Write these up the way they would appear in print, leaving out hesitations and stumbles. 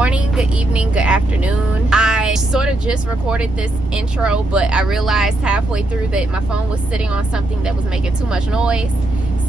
morning, good evening, good afternoon. I sort of just recorded this intro, but I realized halfway through that my phone was sitting on something that was making too much noise.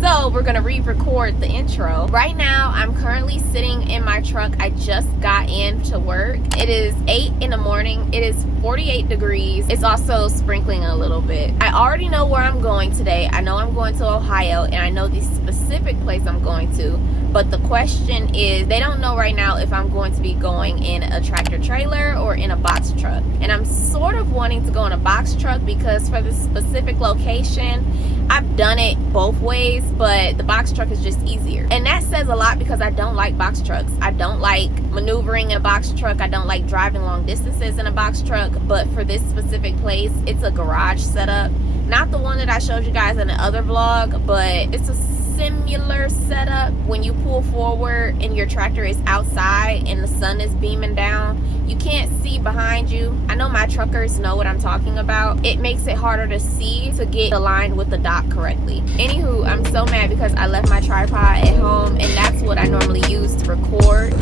So we're gonna re-record the intro. Right now, I'm currently sitting in my truck. I just got in to work. It is 8 in the morning. It is 48 degrees. It's also sprinkling a little bit. I already know where I'm going today. I know I'm going to Ohio, and I know the specific place I'm going to. But the question is, they don't know right now if I'm going to be going in a tractor trailer or in a box truck. And I'm sort of wanting to go in a box truck because for this specific location, I've done it both ways, but the box truck is just easier. And that says a lot because I don't like box trucks. I don't like maneuvering in a box truck. I don't like driving long distances in a box truck. But for this specific place, it's a garage setup. Not the one that I showed you guys in the other vlog, but it's a similar setup. When you pull forward and your tractor is outside and the sun is beaming down, you can't see behind you. I know my truckers know what I'm talking about. It makes it harder to see to get aligned with the dock correctly. Anywho, I'm so mad because I left my tripod at home, and that's what I normally use to record.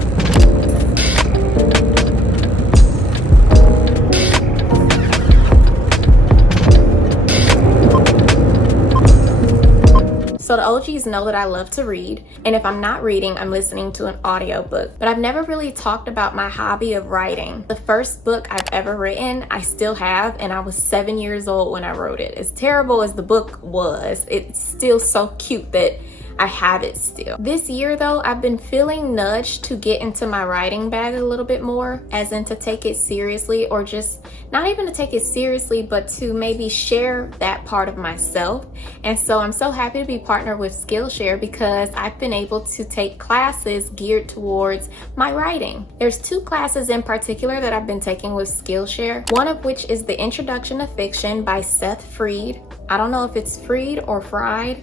So the OGs know that I love to read, and if I'm not reading, I'm listening to an audiobook. But I've never really talked about my hobby of writing. The first book I've ever written, I still have, and I was 7 years old when I wrote it. As terrible as the book was, it's still so cute that I have it still. This year though, I've been feeling nudged to get into my writing bag a little bit more, as in to take it seriously, or just not even to take it seriously, but to maybe share that part of myself. And so I'm so happy to be partnered with Skillshare because I've been able to take classes geared towards my writing. There's 2 classes in particular that I've been taking with Skillshare, one of which is the Introduction to Fiction by Seth Fried. I don't know if it's Fried or Fried.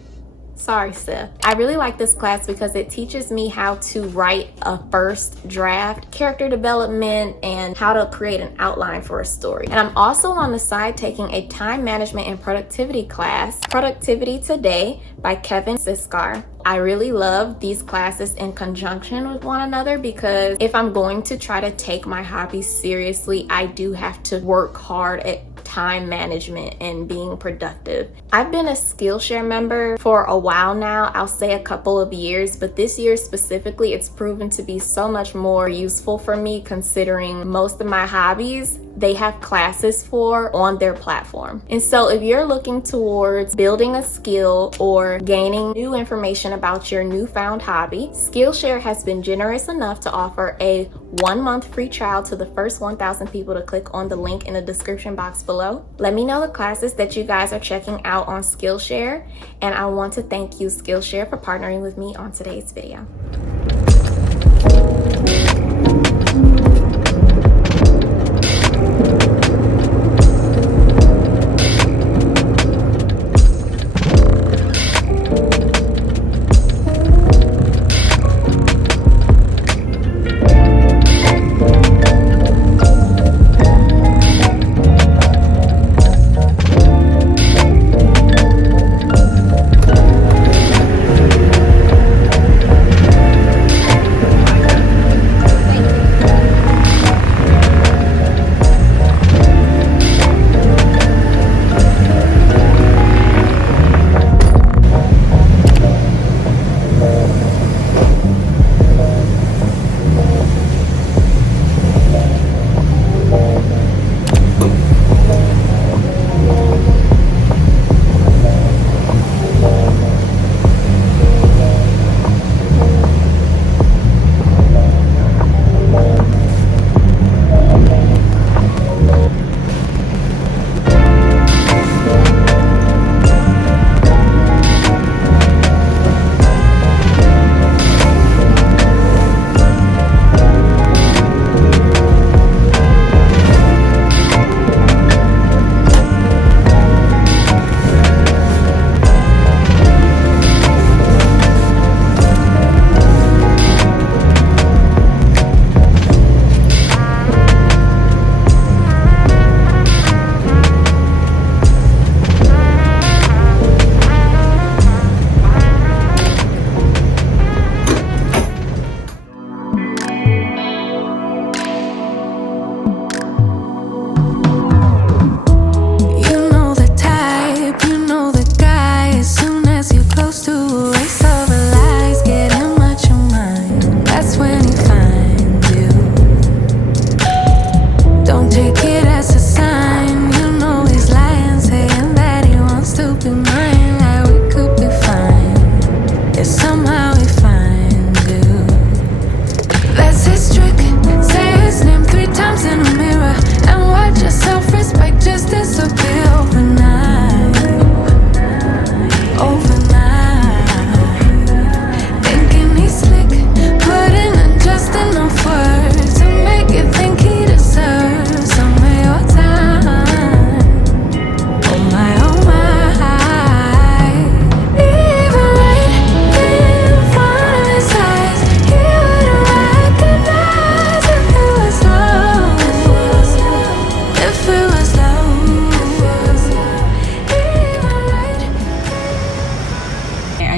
Sorry, Seth. I really like this class because it teaches me how to write a first draft, character development, and how to create an outline for a story. And I'm also on the side taking a time management and productivity class, Productivity Today by Kevin Siskar. I really love these classes in conjunction with one another because if I'm going to try to take my hobby seriously, I do have to work hard at time management and being productive. I've been a Skillshare member for a while now. I'll say a couple of years, but this year specifically, it's proven to be so much more useful for me considering most of my hobbies they have classes for on their platform. And so if you're looking towards building a skill or gaining new information about your newfound hobby, Skillshare has been generous enough to offer a 1-month free trial to the first 1,000 people to click on the link in the description box below. Let me know the classes that you guys are checking out on Skillshare, and I want to thank you, Skillshare, for partnering with me on today's video.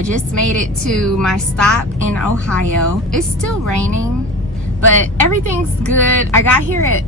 just made it to my stop in Ohio. It's still raining, but everything's good. I got here at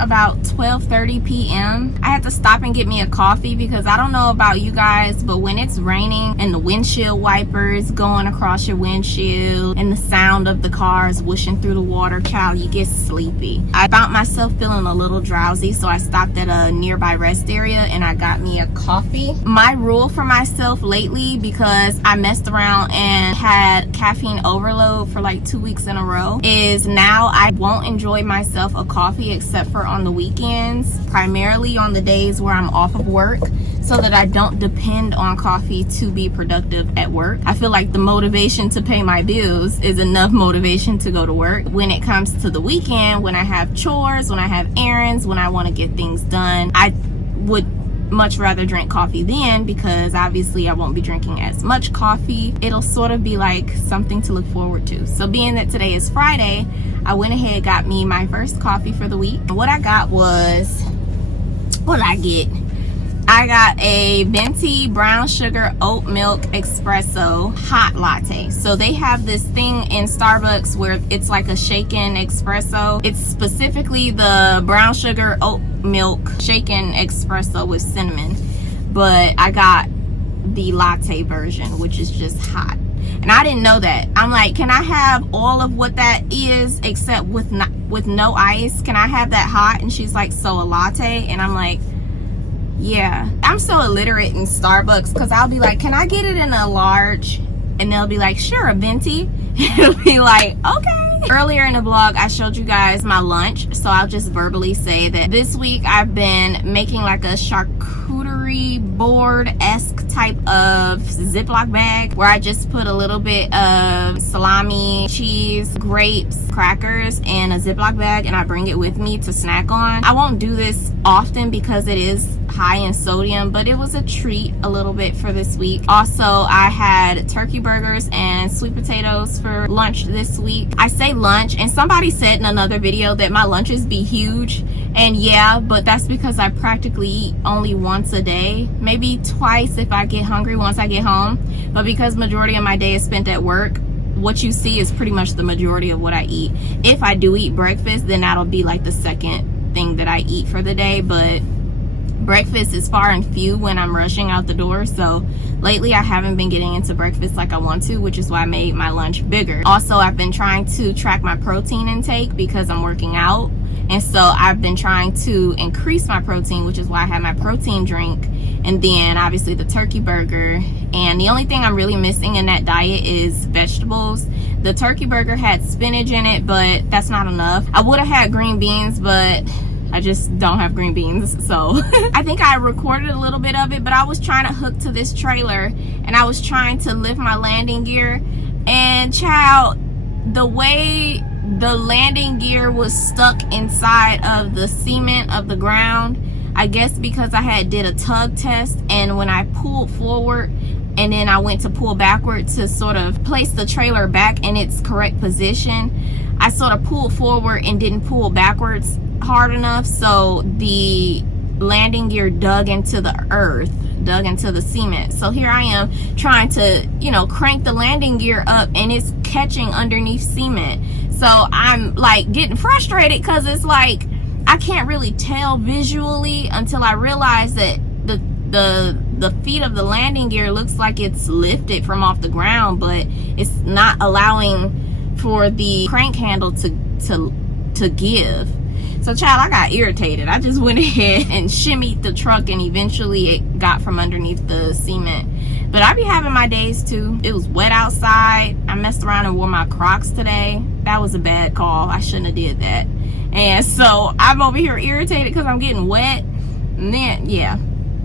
about 12:30 p.m. I had to stop and get me a coffee because I don't know about you guys, but when it's raining and the windshield wipers going across your windshield and the sound of the cars whooshing through the water, child, you get sleepy. I found myself feeling a little drowsy, so I stopped at a nearby rest area and I got me a coffee. My rule for myself lately, because I messed around and had caffeine overload for like 2 weeks in a row, is now I won't enjoy myself a coffee except for on the weekends, primarily on the days where I'm off of work, so that I don't depend on coffee to be productive at work. I feel like the motivation to pay my bills is enough motivation to go to work. When it comes to the weekend, when I have chores, when I have errands, when I want to get things done, I would much rather drink coffee then, because obviously I won't be drinking as much coffee. It'll sort of be like something to look forward to. So being that today is Friday, I went ahead, got me my first coffee for the week. What I got was, what did I get? I got a venti brown sugar oat milk espresso hot latte. So they have this thing in Starbucks where it's like a shaken espresso. It's specifically the brown sugar oat milk shaken espresso with cinnamon, but I got the latte version, which is just hot. And I didn't know that. I'm like, can I have all of what that is except with no ice? Can I have that hot? And she's like, so a latte? And I'm like, yeah. I'm so illiterate in Starbucks, because I'll be like, can I get it in a large? And they'll be like, sure, a venti. It'll be like, okay. Earlier in the vlog, I showed you guys my lunch, so I'll just verbally say that this week I've been making like a charcuterie board-esque type of Ziploc bag where I just put a little bit of salami, cheese, grapes, crackers in a Ziploc bag, and I bring it with me to snack on. I won't do this often because it is high in sodium, but it was a treat a little bit for this week. Also, I had turkey burgers and sweet potatoes for lunch this week. I say lunch, and somebody said in another video that my lunches be huge, and yeah, but that's because I practically eat only once a day, maybe twice if I get hungry once I get home. But because majority of my day is spent at work, what you see is pretty much the majority of what I eat. If I do eat breakfast, then that'll be like the second thing that I eat for the day, but breakfast is far and few when I'm rushing out the door. So lately I haven't been getting into breakfast like I want to, which is why I made my lunch bigger. Also, I've been trying to track my protein intake because I'm working out, and so I've been trying to increase my protein, which is why I had my protein drink, and then obviously the turkey burger. And the only thing I'm really missing in that diet is vegetables. The turkey burger had spinach in it, but that's not enough. I would have had green beans, but I just don't have green beans. So I think I recorded a little bit of it, but I was trying to hook to this trailer and I was trying to lift my landing gear, and child, the way the landing gear was stuck inside of the cement of the ground, I guess because I had did a tug test, and when I pulled forward and then I went to pull backward to sort of place the trailer back in its correct position, I sort of pulled forward and didn't pull backwards hard enough, so the landing gear dug into the earth, dug into the cement. So here I am trying to, you know, crank the landing gear up, and it's catching underneath cement. So I'm like getting frustrated because it's like I can't really tell visually until I realize that the feet of the landing gear looks like it's lifted from off the ground, but it's not allowing for the crank handle to give. So child, I got irritated. I just went ahead and shimmied the truck, and eventually it got from underneath the cement. But I be having my days too. It was wet outside. I messed around and wore my Crocs today. That was a bad call. I shouldn't have did that. And so I'm over here irritated because I'm getting wet. And then, yeah,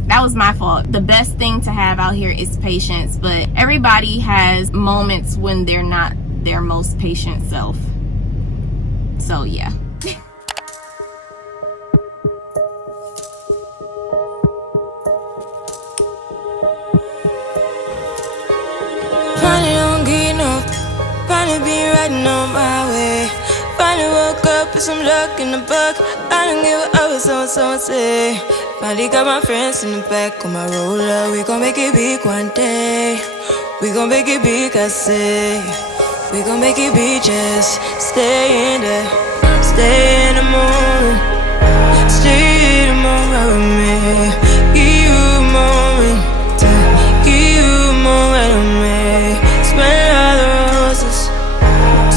that was my fault. The best thing to have out here is patience, but everybody has moments when they're not their most patient self. So yeah. Finally don't get enough. Finally been riding on my way. Finally woke up with some luck in the book. I don't give a what someone say. Finally got my friends in the back of my roller. We gon' make it big one day. We gon' make it big, I say. We gon' make it big, just stay in there. Stay in the moment. Stay in the moment with me. Give you a moment. Give you a moment with me. Smell all the roses.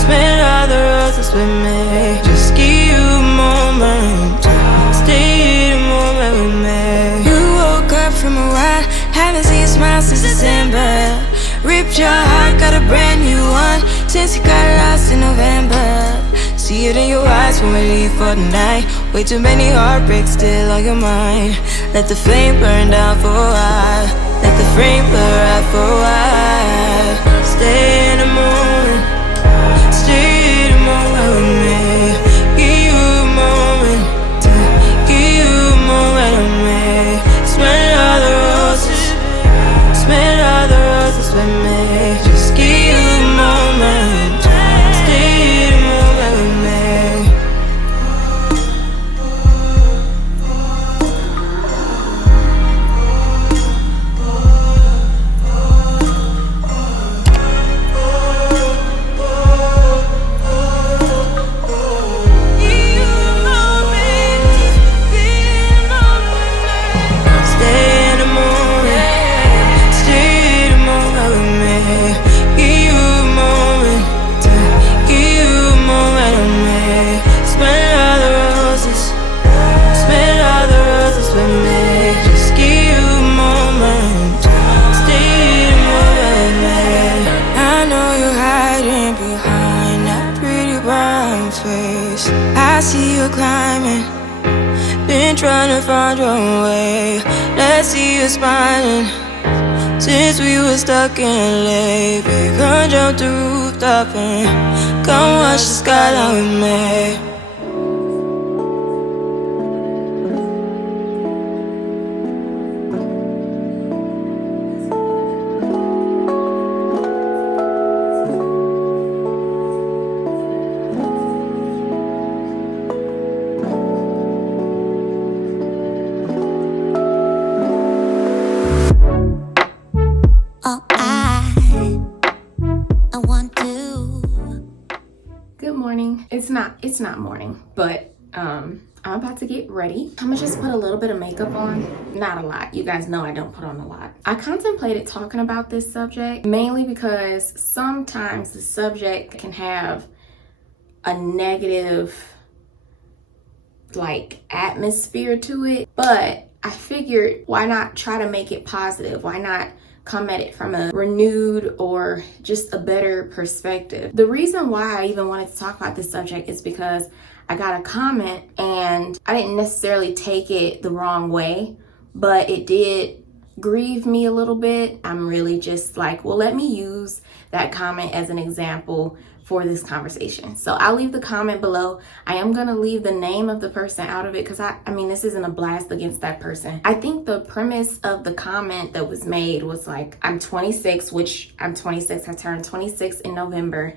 Smell all the roses with me. Just give you a moment. Stay in the moment with me. You woke up from a while. Haven't seen you smile since December. Ripped your heart, got a brand new one since you got lost in November. See it in your eyes when we leave for the night. Way too many heartbreaks still on your mind. Let the flame burn down for a while. Let the flame blur out for a while. Stay in the moment. Stay in the moment with me. Give you a moment. Give you a moment with me. Smell all the roses. Smell all the roses with me. Just give you a moment. Stay in the moment with me. I see you climbing, been trying to find your own way. Let's see you smiling. Since we were stuck in late, babe, come jump the rooftop and come watch the skyline with me. It's not morning, but I'm about to get ready. I'm gonna just put a little bit of makeup on. Not a lot. You guys know I don't put on a lot. I contemplated talking about this subject mainly because sometimes the subject can have a negative atmosphere to it, but I figured why not try to make it positive? Why not come at it from a renewed or just a better perspective? The reason why I even wanted to talk about this subject is because I got a comment and I didn't necessarily take it the wrong way, but it did grieve me a little bit. I'm really just like, well, let me use that comment as an example for this conversation. So I'll leave the comment below. I am gonna leave the name of the person out of it because I mean, this isn't a blast against that person. I think the premise of the comment that was made was like, I'm 26, which I'm 26, I turned 26 in November.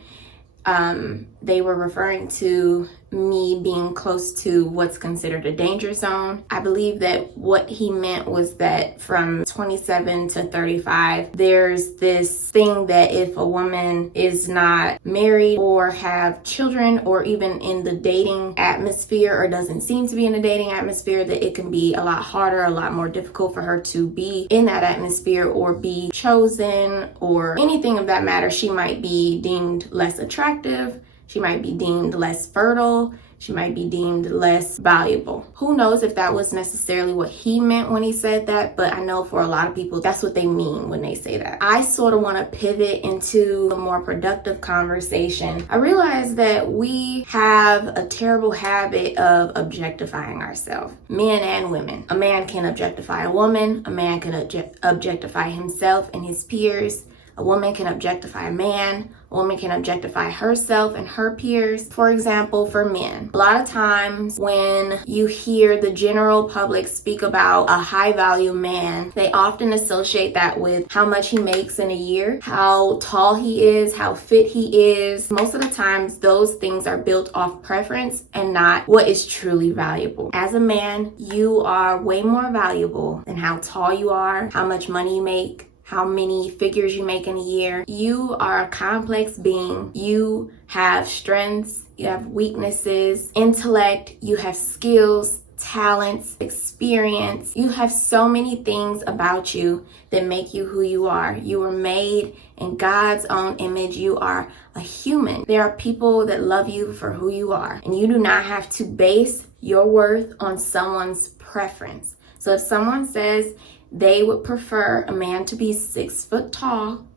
They were referring to me being close to what's considered a danger zone. I believe that what he meant was that from 27 to 35, there's this thing that if a woman is not married or have children or even in the dating atmosphere or doesn't seem to be in a dating atmosphere, that it can be a lot harder, a lot more difficult for her to be in that atmosphere or be chosen or anything of that matter. She might be deemed less attractive. She might be deemed less fertile. She might be deemed less valuable. Who knows if that was necessarily what he meant when he said that, but I know for a lot of people, that's what they mean when they say that. I sort of want to pivot into a more productive conversation. I realize that we have a terrible habit of objectifying ourselves, men and women. A man can objectify a woman. A man can objectify himself and his peers. A woman can objectify a man. A woman can objectify herself and her peers. For example, for men, a lot of times when you hear the general public speak about a high value man, they often associate that with how much he makes in a year, how tall he is, how fit he is. Most of the times, those things are built off preference and not what is truly valuable. As a man, you are way more valuable than how tall you are, how much money you make, how many figures you make in a year. You are a complex being. You have strengths, you have weaknesses, intellect, you have skills, talents, experience. You have so many things about you that make you who you are. You were made in God's own image. You are a human. There are people that love you for who you are, and you do not have to base your worth on someone's preference. So if someone says they would prefer a man to be 6 foot tall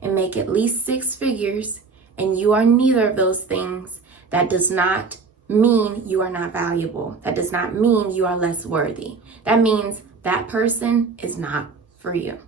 and make at least 6 figures, and you are neither of those things, that does not mean you are not valuable. That does not mean you are less worthy. That means that person is not for you,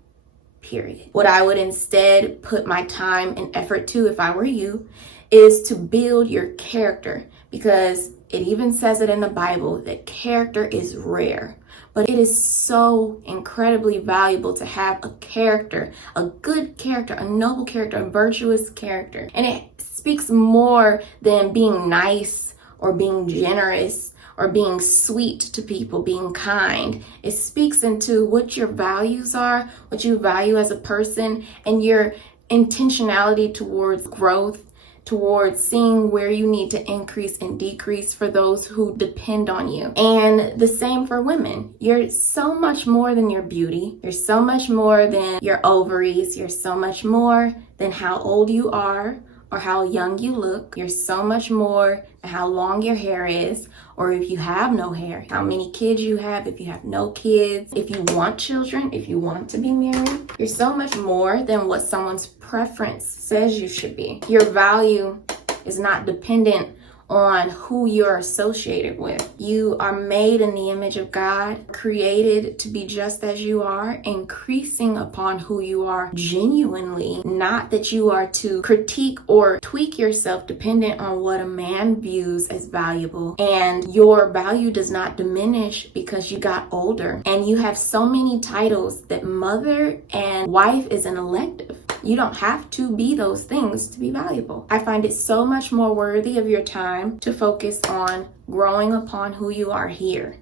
period. What I would instead put my time and effort to, if I were you, is to build your character, because it even says it in the Bible that character is rare. But it is so incredibly valuable to have a character, a good character, a noble character, a virtuous character. And it speaks more than being nice or being generous or being sweet to people, being kind. It speaks into what your values are, what you value as a person, and your intentionality towards growth, towards seeing where you need to increase and decrease for those who depend on you. And the same for women. You're so much more than your beauty. You're so much more than your ovaries. You're so much more than how old you are or how young you look. You're so much more than how long your hair is, or if you have no hair, how many kids you have, if you have no kids, if you want children, if you want to be married. You're so much more than what someone's preference says you should be. Your value is not dependent on who you're associated with. You are made in the image of God, created to be just as you are, increasing upon who you are genuinely. Not that you are to critique or tweak yourself dependent on what a man views as valuable. And your value does not diminish because you got older. And you have so many titles that mother and wife is an elective. You don't have to be those things to be valuable. I find it so much more worthy of your time to focus on growing upon who you are here,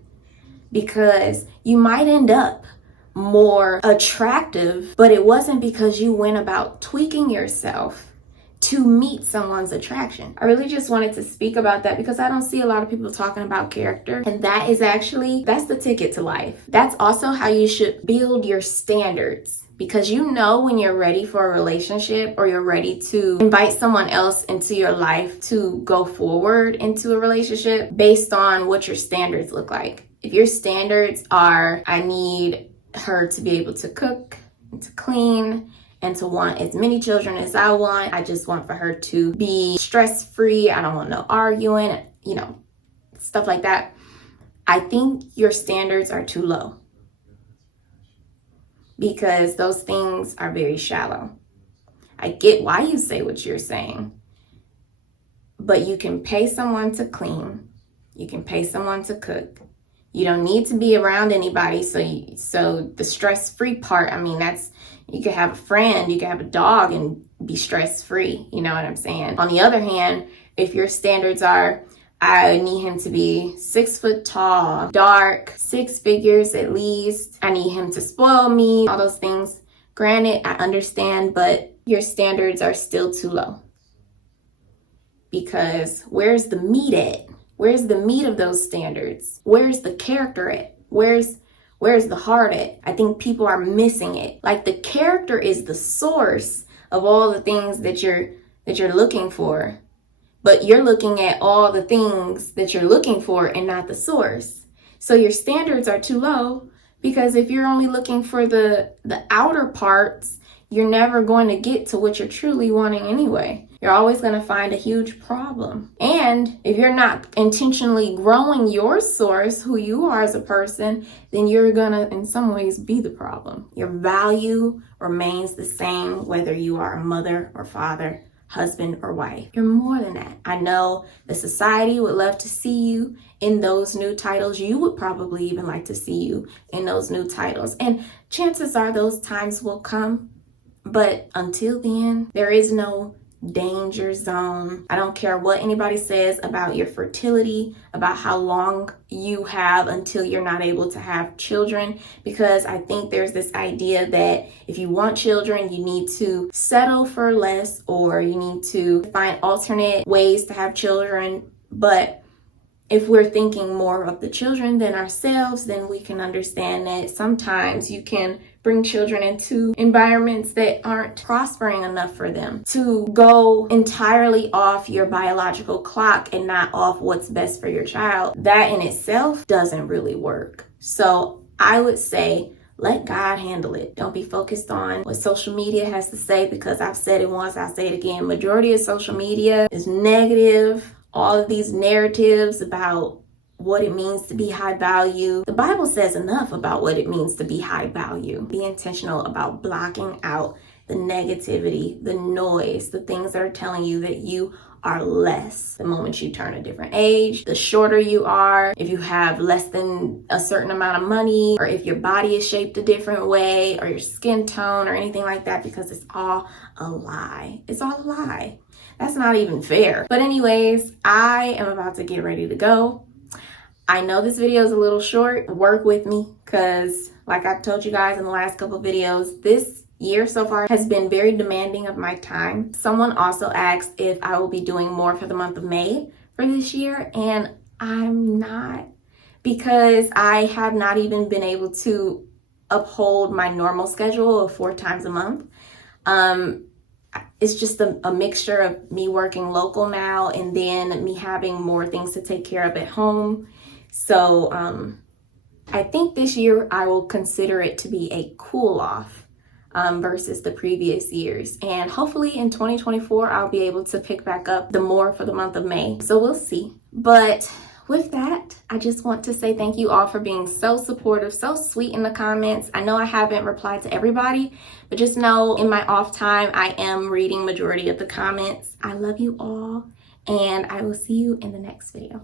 because you might end up more attractive, but it wasn't because you went about tweaking yourself to meet someone's attraction. I really just wanted to speak about that because I don't see a lot of people talking about character, and that's the ticket to life. That's also how you should build your standards. Because you know when you're ready for a relationship, or you're ready to invite someone else into your life to go forward into a relationship based on what your standards look like. If your standards are, I need her to be able to cook and to clean and to want as many children as I want. I just want for her to be stress-free. I don't want no arguing, stuff like that. I think your standards are too low, because those things are very shallow. I get why you say what you're saying, but you can pay someone to clean. You can pay someone to cook. You don't need to be around anybody. So the stress-free part, you could have a friend, you could have a dog and be stress-free. You know what I'm saying? On the other hand, if your standards are, I need him to be 6 foot tall, dark, 6 figures at least. I need him to spoil me, all those things. Granted, I understand, but your standards are still too low. Because where's the meat at? Where's the meat of those standards? Where's the character at? Where's the heart at? I think people are missing it. Like, the character is the source of all the things that you're looking for. But you're looking at all the things that you're looking for and not the source. So your standards are too low, because if you're only looking for the outer parts, you're never going to get to what you're truly wanting anyway. You're always going to find a huge problem. And if you're not intentionally growing your source, who you are as a person, then you're going to, in some ways, be the problem. Your value remains the same whether you are a mother or father, husband or wife. You're more than that. I know the society would love to see you in those new titles. You would probably even like to see you in those new titles. And chances are those times will come. But until then, there is no danger zone. I don't care what anybody says about your fertility, about how long you have until you're not able to have children, because I think there's this idea that if you want children, you need to settle for less, or you need to find alternate ways to have children. But if we're thinking more of the children than ourselves, then we can understand that sometimes you can bring children into environments that aren't prospering enough for them to go entirely off your biological clock and not off what's best for your child. That in itself doesn't really work. So I would say, let God handle it. Don't be focused on what social media has to say, because I've said it once, I'll say it again. Majority of social media is negative. All of these narratives about what it means to be high value. The Bible says enough about what it means to be high value. Be intentional about blocking out the negativity, the noise, the things that are telling you that you are less. The moment you turn a different age, the shorter you are, if you have less than a certain amount of money, or if your body is shaped a different way, or your skin tone, or anything like that, because it's all a lie. It's all a lie. That's not even fair. But anyways, I am about to get ready to go. I know this video is a little short. Work with me, because like I told you guys in the last couple videos, this year so far has been very demanding of my time. Someone also asked if I will be doing more for the month of May for this year, and I'm not, because I have not even been able to uphold my normal schedule of 4 times a month. It's just a mixture of me working local now and then me having more things to take care of at home. So I think this year I will consider it to be a cool off versus the previous years. And hopefully in 2024, I'll be able to pick back up the more for the month of May. So we'll see. But with that, I just want to say thank you all for being so supportive, so sweet in the comments. I know I haven't replied to everybody, but just know in my off time, I am reading majority of the comments. I love you all, and I will see you in the next video.